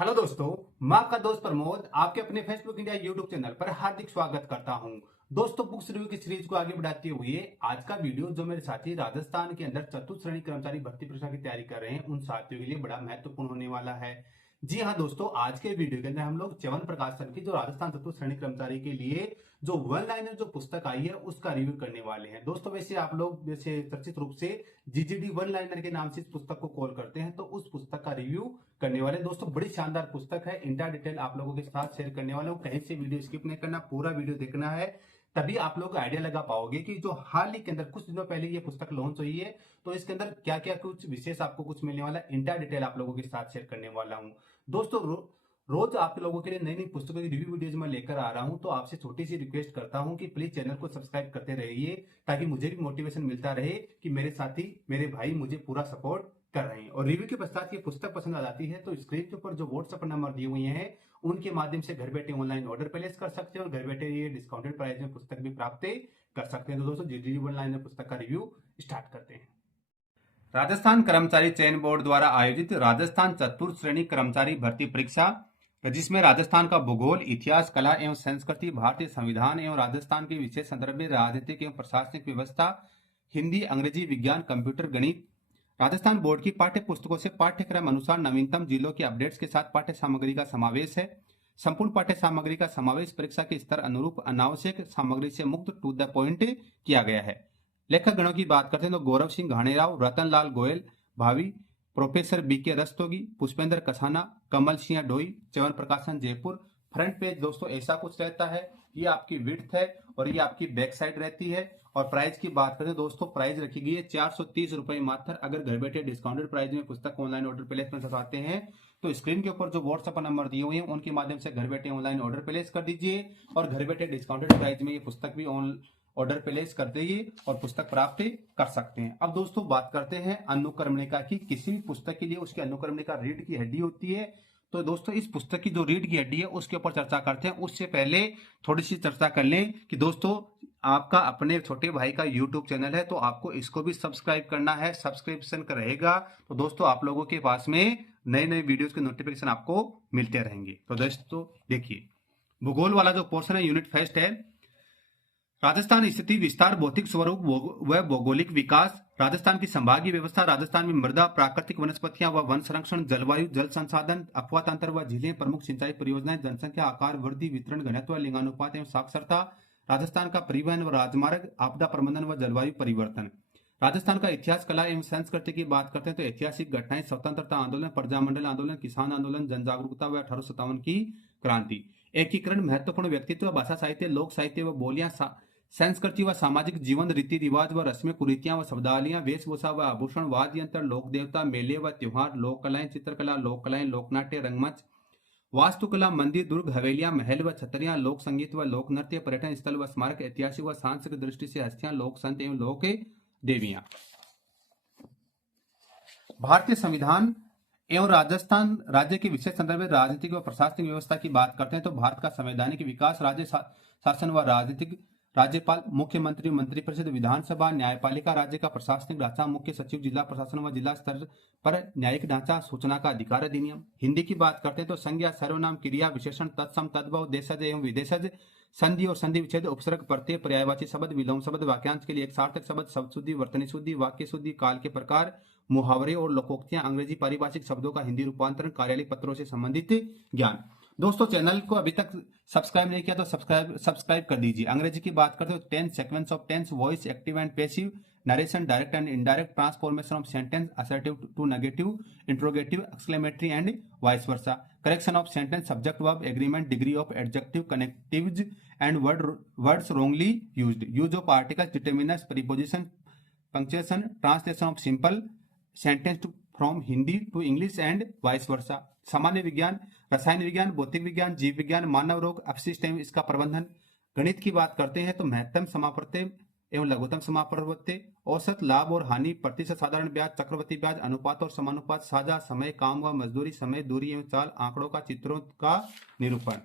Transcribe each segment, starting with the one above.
Hello दोस्तों, मैं आपका दोस्त प्रमोद आपके अपने फेसबुक इंडिया यूट्यूब चैनल पर हार्दिक स्वागत करता हूं। दोस्तों, बुक्स रिव्यू की सीरीज को आगे बढ़ाते हुए आज का वीडियो जो मेरे साथी राजस्थान के अंदर चतुर्थ श्रेणी कर्मचारी भर्ती परीक्षा की तैयारी कर रहे हैं उन साथियों के लिए बड़ा महत्वपूर्ण होने वाला है। जी हाँ दोस्तों, आज के वीडियो के अंदर हम लोग च्यवन प्रकाशन की जो राजस्थान चतुर्थ श्रेणी कर्मचारी के लिए जो वन लाइनर जो पुस्तक आई है उसका रिव्यू करने वाले हैं। दोस्तों, वैसे आप लोग जैसे चर्चित रूप से जीजीडी वन लाइनर के नाम से इस पुस्तक को कॉल करते हैं, तो उस पुस्तक का रिव्यू करने वाले। दोस्तों, बड़ी शानदार पुस्तक है, इंटा डिटेल आप लोगों के साथ शेयर करने वाला हूँ। कहीं से वीडियो स्किप नहीं करना, पूरा वीडियो देखना है, तभी आप लोग आइडिया लगा पाओगे कि जो हाल ही के अंदर कुछ दिनों पहले ये पुस्तक लॉन्च हुई है, तो इसके अंदर क्या क्या कुछ विशेष आपको कुछ मिलने वाला है, इंटा डिटेल आप लोगों के साथ शेयर करने वाला हूँ। दोस्तों, रोज आप लोगों के लिए नई नई पुस्तकों की रिव्यू वीडियोज में लेकर आ रहा हूं, तो आपसे छोटी सी रिक्वेस्ट करता हूं कि प्लीज चैनल को सब्सक्राइब करते रहिए, ताकि मुझे भी मोटिवेशन मिलता रहे कि मेरे साथी मेरे भाई मुझे पूरा सपोर्ट कर रहे हैं। और रिव्यू के पश्चात ये पुस्तक पसंद आ जाती है तो स्क्रीन के ऊपर जो व्हाट्सएप नंबर दिए हुए हैं उनके माध्यम से घर बैठे ऑनलाइन ऑर्डर प्लेस कर सकते हैं और घर बैठे ये डिस्काउंटेड प्राइस में पुस्तक भी प्राप्त कर सकते हैं। तो दोस्तों, जीडी ऑनलाइन में पुस्तक का रिव्यू स्टार्ट करते हैं। राजस्थान कर्मचारी चयन बोर्ड द्वारा आयोजित राजस्थान चतुर्थ श्रेणी कर्मचारी भर्ती परीक्षा, जिसमें राजस्थान का भूगोल, इतिहास, कला एवं संस्कृति, भारतीय संविधान एवं राजस्थान के विशेष संदर्भ में राजनीतिक एवं प्रशासनिक व्यवस्था, हिंदी, अंग्रेजी, विज्ञान, कंप्यूटर, गणित, राजस्थान बोर्ड की पाठ्य पुस्तकों से पाठ्यक्रम अनुसार नवीनतम जिलों के अपडेट्स के साथ पाठ्य सामग्री का समावेश है। संपूर्ण पाठ्य सामग्री का समावेश परीक्षा के स्तर अनुरूप अनावश्यक सामग्री से मुक्त टू द पॉइंट किया गया है। लेखक गणों की बात करते हैं तो गौरव सिंह घाणेराव, रतनलाल गोयल भावी, प्रोफेसर बीके रस्तोगी, पुष्पेंद्र कसाना, कमल सिंह डोई, च्यवन प्रकाशन जयपुर। फ्रंट पेज दोस्तों ऐसा कुछ रहता है, ये आपकी विड्थ है और ये आपकी बैक साइड रहती है। और प्राइस की बात करें दोस्तों, प्राइस रखी गई है 430 रुपए मात्र। अगर घर बैठे डिस्काउंटेड प्राइस में पुस्तक ऑनलाइन ऑर्डर प्लेस में चाहते हैं तो स्क्रीन के ऊपर जो व्हाट्सएप नंबर दिए हुए हैं उनके माध्यम से घर बैठे ऑनलाइन ऑर्डर प्लेस कर दीजिए और घर बैठे डिस्काउंटेड प्राइस में ये पुस्तक भी ऑर्डर प्लेस कर दीजिए और पुस्तक प्राप्त कर सकते हैं। अब दोस्तों बात करते हैं अनुक्रमणिका की। किसी भी पुस्तक के लिए उसकी अनुक्रमणिका रीढ़ की हड्डी होती है। तो दोस्तों, इस पुस्तक की जो रीढ़ की हड्डी है उसके ऊपर चर्चा करते हैं। उससे पहले थोड़ी सी चर्चा कर लें कि दोस्तों, आपका अपने छोटे भाई का यूट्यूब चैनल है तो आपको इसको भी सब्सक्राइब करना है। सब्सक्रिप्शन रहेगा तो दोस्तों आप लोगों के पास में नए नए वीडियोस के नोटिफिकेशन आपको मिलते रहेंगे। तो दोस्तों देखिए, भूगोल वाला जो पोर्शन है, यूनिट फर्स्ट है राजस्थान स्थिति, विस्तार, भौतिक स्वरूप व भौगोलिक विकास, राजस्थान की संभागीय व्यवस्था, राजस्थान में मृदा, प्राकृतिक वनस्पतियां व वन संरक्षण, जलवायु, जल संसाधन, अफवाह तंत्र व झीलें, प्रमुख सिंचाई परियोजनाएं, जनसंख्या, आकार वृद्धि, वितरण, घनत्व, लिंगानुपात एवं साक्षरता, राजस्थान का परिवहन व राजमार्ग, आपदा प्रबंधन व जलवायु परिवर्तन। राजस्थान का इतिहास, कला एवं संस्कृति की बात करते हैं तो ऐतिहासिक घटनाएं, स्वतंत्रता आंदोलन, प्रजामंडल आंदोलन, किसान आंदोलन, जन जागरूकता व 1857 की क्रांति, एकीकरण, महत्वपूर्ण व्यक्तित्व, भाषा साहित्य, लोक साहित्य व बोलियां, संस्कृति व सामाजिक जीवन, रीति रिवाज व रस्में, कुरीतियां व शब्दावलियां, वेशभूषा व आभूषण, वाद्य यंत्र, लोक देवता, मेले व त्योहार, लोक कलाएं, चित्रकला, लोक कलाएं, लोकनाट्य, रंगमंच, वास्तुकला, मंदिर, दुर्ग, हवेलियां, महल व छतरियां, लोक संगीत व लोक नृत्य, पर्यटन स्थल व स्मारक, ऐतिहासिक व सांस्कृतिक दृष्टि से हस्तियां, लोक संत एवं लोक देवियां। भारतीय संविधान एवं राजस्थान राज्य के विशेष संदर्भ में राजनीतिक व प्रशासनिक व्यवस्था की बात करते हैं तो भारत का संवैधानिक विकास, राज्य शासन व राजनीतिक, राज्यपाल, मुख्यमंत्री, मंत्रिपरिषद, विधानसभा, न्यायपालिका, राज्य का प्रशासनिक ढांचा, मुख्य सचिव, जिला प्रशासन व जिला स्तर पर न्यायिक ढांचा, सूचना का अधिकार अधिनियम। हिंदी की बात करते हैं तो संज्ञा, सर्वनाम, क्रिया, विशेषण, तत्सम, तद्भव, देशज एवं विदेशज, संधि और संधि विच्छेद, उपसर्ग, प्रत्यय, पर्यायवाची शब्द, विलोम शब्द, वाक्यांश के लिए एक सार्थक शब्द, शब्द शुद्धि, वर्तनी शुद्धि, वाक्य शुद्धि, काल के प्रकार, मुहावरे और लोकोक्तियां, अंग्रेजी पारिभाषिक शब्दों का हिंदी रूपांतरण, कार्यालय पत्रों से संबंधित ज्ञान। दोस्तों, चैनल को अभी तक सब्सक्राइब नहीं किया तो सब्सक्राइब कर दीजिए। अंग्रेजी की बात करते हो tense, sequence of tense, voice, active and passive, narration, direct and indirect, transformation of sentence, assertive to negative, interrogative, exclamatory and vice versa, correction of sentence, subject verb, agreement, degree of adjective, connectives and words wrongly used, use of articles, determiners, preposition, punctuation, translation of simple sentence from Hindi to English and vice versa. सामान्य विज्ञान, रसायन विज्ञान, भौतिक विज्ञान, जीव विज्ञान, मानव रोग, अपशिष्ट एवं इसका प्रबंधन। गणित की बात करते हैं तो महत्तम समापवर्त्य एवं लघुत्तम समापवर्त्य, औसत, लाभ और हानि, प्रतिशत, साधारण ब्याज, चक्रवर्ती ब्याज, अनुपात और समानुपात, साझा, समय, काम व मजदूरी, समय, दूरी एवं चाल, आंकड़ों का, चित्रों का निरूपण।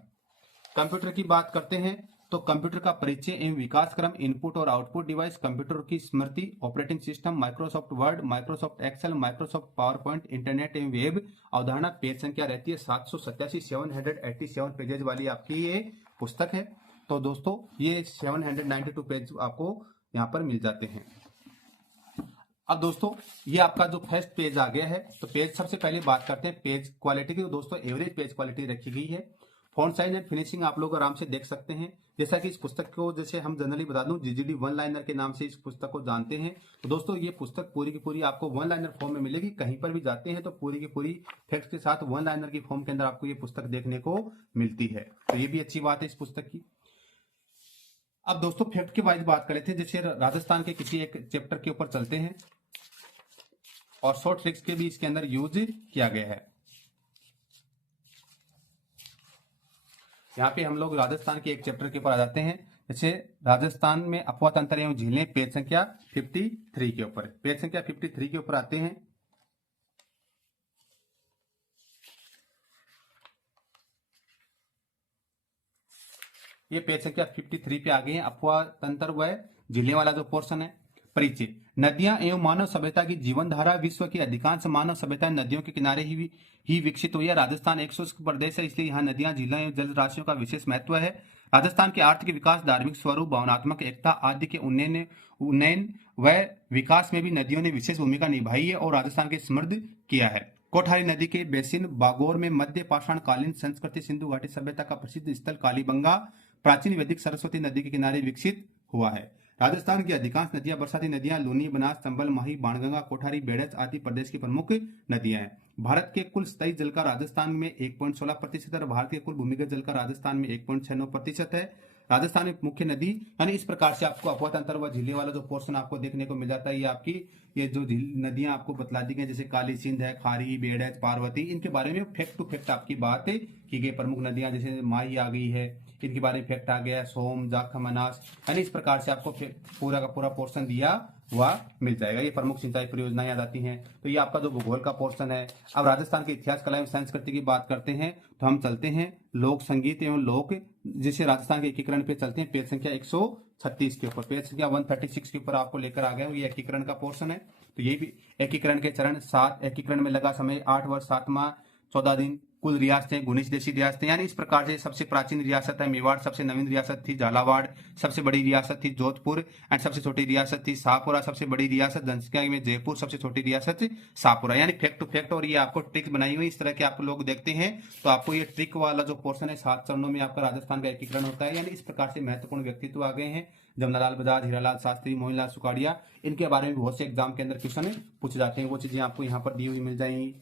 कंप्यूटर की बात करते हैं तो कंप्यूटर का परिचय एवं विकास क्रम, इनपुट और आउटपुट डिवाइस, कंप्यूटर की स्मृति, operating system, Microsoft Word, Microsoft Excel, Microsoft PowerPoint, internet एवं वेब। अवधारणा। पेज संख्या रहती है 787, 787 पेजेज वाली आपकी ये पुस्तक है। तो दोस्तों ये 792 पेज आपको यहाँ पर मिल जाते हैं। अब दोस्तों ये आपका जो फर्स्ट पेज आ गया है, तो पेज सबसे पहले बात करते हैं पेज क्वालिटी की। तो दोस्तों एवरेज पेज क्वालिटी रखी गई है। फॉन्ट साइज एंड फिनिशिंग आप लोग आराम से देख सकते हैं। जैसा कि इस पुस्तक को जैसे हम जनरली बता दूं जीजीडी वन लाइनर के नाम से इस पुस्तक को जानते हैं। तो दोस्तों ये पुस्तक पूरी की पूरी आपको वन लाइनर फॉर्म में मिलेगी। कहीं पर भी जाते हैं तो पूरी की पूरी फैक्ट्स के साथ वन लाइनर की फॉर्म के अंदर आपको ये पुस्तक देखने को मिलती है। तो ये भी अच्छी बात है इस पुस्तक की। अब दोस्तों फैक्ट के वाइज बात करें थे, जैसे राजस्थान के किसी एक चैप्टर के ऊपर चलते हैं और शॉर्ट ट्रिक्स के भी इसके अंदर यूज किया गया है। यहाँ पे हम लोग राजस्थान के एक चैप्टर के ऊपर आ जाते हैं। जैसे राजस्थान में अफवाह तंत्र एवं झीलें, पेज संख्या 53 के ऊपर। पेज संख्या 53 के ऊपर आते हैं। ये पेज संख्या 53 पे आ गए हैं। अफवाह तंत्र व झीलें वाला जो पोर्शन है। परिचय। नदियां एवं मानव सभ्यता की जीवन धारा। विश्व की अधिकांश मानव सभ्यता नदियों के किनारे ही विकसित हुई है। राजस्थान एक शुष्क प्रदेश है, इसलिए यहाँ नदियां, झीलें एवं जल राशियों का विशेष महत्व है। राजस्थान के आर्थिक विकास, धार्मिक स्वरूप, भावनात्मक एकता आदि के उन्नयन व विकास में भी नदियों ने विशेष भूमिका निभाई है और राजस्थान के समृद्ध किया है। कोठारी नदी के बेसिन बागौर में मध्य पाषाण कालीन संस्कृति, सिंधु घाटी सभ्यता का प्रसिद्ध स्थल कालीबंगा प्राचीन वैदिक सरस्वती नदी के किनारे विकसित हुआ है। राजस्थान की अधिकांश नदियां बरसाती नदियां लूनी, बनास, चंबल, माही, बाणगंगा, कोठारी, बेड़च आदि प्रदेश की प्रमुख नदियां हैं। भारत के कुल स्थायी जल का राजस्थान में 1.16% है और भारत के कुल भूमिगत जल का राजस्थान में 1.96% है। राजस्थान में मुख्य नदी, यानी इस प्रकार से आपको अफवाह तंत्र व झीलें वाला जो पोर्शन आपको देखने को मिल जाता है, ये आपकी ये जो नदियां आपको बतला दी गई, जैसे काली सिंध है, खारी, बेड़च, पार्वती, इनके बारे में फैक्ट टू फैक्ट आपकी बात की गई। प्रमुख नदियां जैसे माही आ गई है, इनके बारे में फैक्ट आ गया, सोम, जाखम, मनास, यानी इस प्रकार से आपको पूरा का पूरा पोर्शन दिया हुआ मिल जाएगा। ये प्रमुख सिंचाई परियोजनाएं आ जाती हैं। तो ये आपका जो भूगोल का पोर्शन है। अब राजस्थान के इतिहास, कला एवं संस्कृति की बात करते हैं तो हम चलते हैं लोक संगीत एवं लोक, जिसे राजस्थान के एकीकरण पे चलते हैं। पेज संख्या 136 के ऊपर, पेज संख्या 136 के ऊपर आपको लेकर आ गया हूँ। ये एकीकरण का पोर्शन है। तो ये भी एकीकरण के चरण 7, एकीकरण में लगा समय 8 वर्ष 7 माह 14 दिन, कुल रियासतें 19 देशी रियासतें, यानी इस प्रकार से सबसे प्राचीन रियासत है मेवाड़, सबसे नवीन रियासत थी झालावाड़, सबसे बड़ी रियासत थी जोधपुर एंड सबसे छोटी रियासत थी शाहपुरा, सबसे बड़ी रियासत जनसंख्या में जयपुर, सबसे छोटी रियासत शाहपुरा। यानी फैक्ट टू फैक्ट। और ये आपको ट्रिक बनाई हुई इस तरह के आप लोग देखते हैं तो आपको ये ट्रिक वाला जो पोर्शन है 7 चरणों में आपका राजस्थान का एकीकरण होता है। यानी इस प्रकार से महत्वपूर्ण व्यक्तित्व आ गए हैं, जमनालाल बजाज, हीरालाल शास्त्री, मोहनलाल सुखाड़िया, इनके बारे में बहुत से एग्जाम के अंदर क्वेश्चन पूछे जाते हैं। वो चीजें आपको यहाँ पर दी हुई मिल जाएंगी।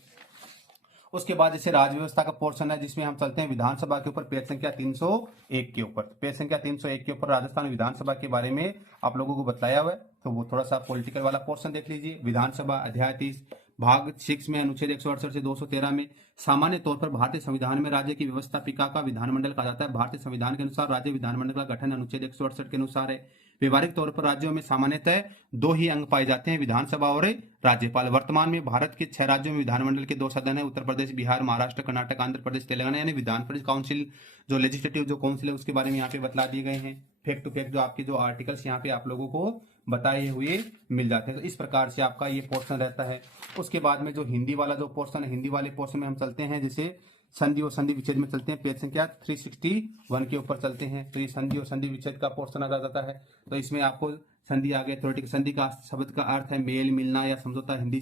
उसके बाद जैसे राज व्यवस्था का पोर्शन है, जिसमें हम चलते हैं विधानसभा के ऊपर। पेज संख्या 301 के ऊपर, पेज संख्या 301 के ऊपर राजस्थान विधानसभा के बारे में आप लोगों को बताया हुआ है। तो वो थोड़ा सा पॉलिटिकल वाला पोर्शन देख लीजिए। विधानसभा अध्याय 30 भाग 6 में अनुच्छेद 168 से 213 में सामान्य तौर पर भारतीय संविधान में राज्य की व्यवस्थापिका का विधानमंडल कहा जाता है। भारतीय संविधान के अनुसार राज्य विधानमंडल का गठन अनुच्छेद 168 के अनुसार है। व्यवहारिक तौर पर राज्यों में सामान्यतः 2 ही अंग पाए जाते हैं, विधानसभा और राज्यपाल। वर्तमान में भारत के 6 राज्यों में विधानमंडल के 2 सदन है, उत्तर प्रदेश, बिहार, महाराष्ट्र, कर्नाटक, आंध्र प्रदेश, तेलंगाना। यानी विधान परिषद काउंसिल जो लेजिस्लेटिव जो काउंसिल है उसके बारे में यहाँ पे बतला दिए गए हैं। फैक्ट टू फैक्ट जो आपके जो आर्टिकल्स यहाँ पे आप लोगों को बताए हुए मिल जाते हैं। तो इस प्रकार से आपका ये पोर्शन रहता है। उसके बाद में जो हिंदी वाला जो पोर्शन है, हिंदी वाले पोर्शन में हम चलते हैं, जैसे संधि और संधि विच्छेद में चलते हैं। पेज संख्या 361 के ऊपर चलते हैं। तो ये संधि और संधि विच्छेद का पोर्शन आ जाता है। तो इसमें आपको संधि आगे थ्योरेटिकल संधि का शब्द का अर्थ है मेल, मिलना या समझौता। हिंदी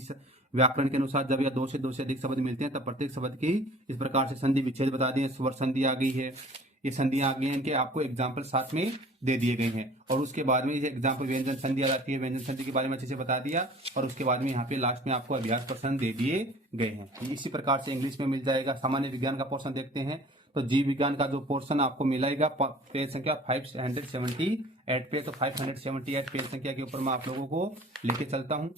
व्याकरण के अनुसार जब या 2 से अधिक शब्द मिलते हैं तब प्रत्येक शब्द की इस प्रकार से संधि विच्छेद बता दिए। स्वर संधि आ गई है, ये संधियां आ गई हैं, इनके आपको एग्जाम्पल साथ में दे दिए गए हैं। और उसके बाद में ये एग्जाम्पल व्यंजन संधि आ जाती है, व्यंजन संधि के बारे में अच्छे से बता दिया। और उसके बाद में यहाँ पे लास्ट में आपको अभ्यास प्रश्न दे दिए गए हैं। इसी प्रकार से इंग्लिश में मिल जाएगा। सामान्य विज्ञान का पोर्शन देखते हैं तो जीव विज्ञान का जो पोर्शन आपको मिलेगा पेज संख्या 578 पे। तो 578 पेज संख्या के ऊपर मैं आप लोगों को लेके चलता हूँ।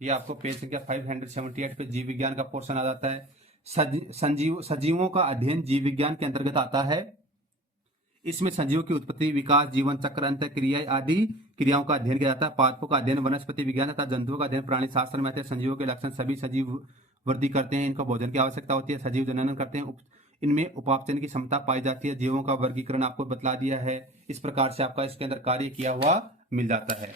ये आपको पेज संख्या 578 पे जीव विज्ञान का पोर्शन आ जाता है। सजीवों का अध्ययन जीव विज्ञान के अंतर्गत आता है। इसमें सजीवों की उत्पत्ति, विकास, जीवन चक्र, अंत क्रिया आदि क्रियाओं का अध्ययन किया जाता है। पादपों का अध्ययन वनस्पति विज्ञान तथा जंतुओं का अध्ययन प्राणी शास्त्र में आते हैं। सजीवों के लक्षण, सभी सजीव वृद्धि करते हैं, इनको भोजन की आवश्यकता होती है, सजीव जनन करते हैं, इनमें उपापचयन की क्षमता पाई जाती है, जीवों का वर्गीकरण आपको बतला दिया है। इस प्रकार से आपका इसके अंदर कार्य किया हुआ मिल जाता है।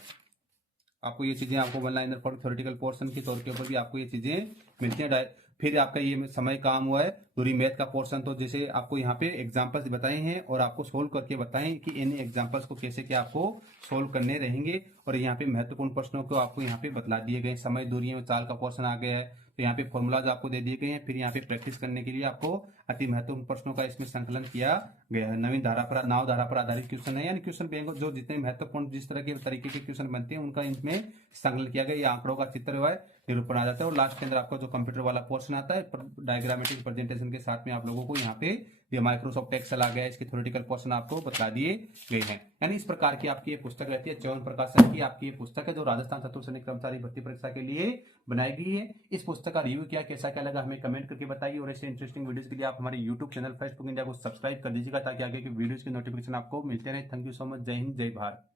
आपको ये चीजें आपको one liner for theoretical portion के तौर के ऊपर भी आपको ये चीजें मिलती हैं। फिर आपका ये समय काम हुआ है दूरी मैथ का पोर्शन, तो जैसे आपको यहाँ पे एग्जांपल्स बताए हैं और आपको सोल्व करके बताएं कि इन एग्जांपल्स को कैसे क्या आपको सोल्व करने रहेंगे। और यहाँ पे महत्वपूर्ण प्रश्नों को आपको यहाँ पे बतला दिए गए, समय दूरी में चाल का पोर्शन आ गया है, तो यहाँ पे फॉर्मूलाज आपको दे दिए गए हैं। फिर यहाँ पे प्रैक्टिस करने के लिए आपको अति महत्वपूर्ण प्रश्नों का इसमें संकलन किया गया है। नवीन धारा पर नाव धारा पर आधारित क्वेश्चन है, यानी क्वेश्चन बैंक जो जितने महत्वपूर्ण जिस तरह के तरीके के क्वेश्चन बनते हैं उनका इसमें संकलन किया गया। ये आंकड़ों का चित्र हुआ है, निरूपण आ जाता है, और लास्ट के अंदर आपका जो कंप्यूटर वाला पोर्शन आता है डायग्रामेटिक प्रेजेंटेशन के साथ में आप लोगों को यहाँ पे ये माइक्रोसॉफ्ट एक्सेल आ गया है, इसके थ्योरेटिकल पोर्शन आपको बता दिए गए हैं। यानी इस प्रकार की आपकी ये पुस्तक रहती है, च्यवन प्रकाशन की आपकी ये पुस्तक है जो राजस्थान चतुर्थ श्रेणी कर्मचारी भर्ती परीक्षा के लिए बनाई गई है। इस पुस्तक का रिव्यू क्या कैसा क्या लगा हमें कमेंट करके बताइए, और ऐसे इंटरेस्टिंग वीडियोस के लिए आप हमारे यूट्यूब चैनल फेसबुक इंडिया को सब्सक्राइब कर दीजिएगा ताकि आगे की वीडियोस की नोटिफिकेशन आपको मिलते रहे। Thank you so much. जय हिंद, जय भारत।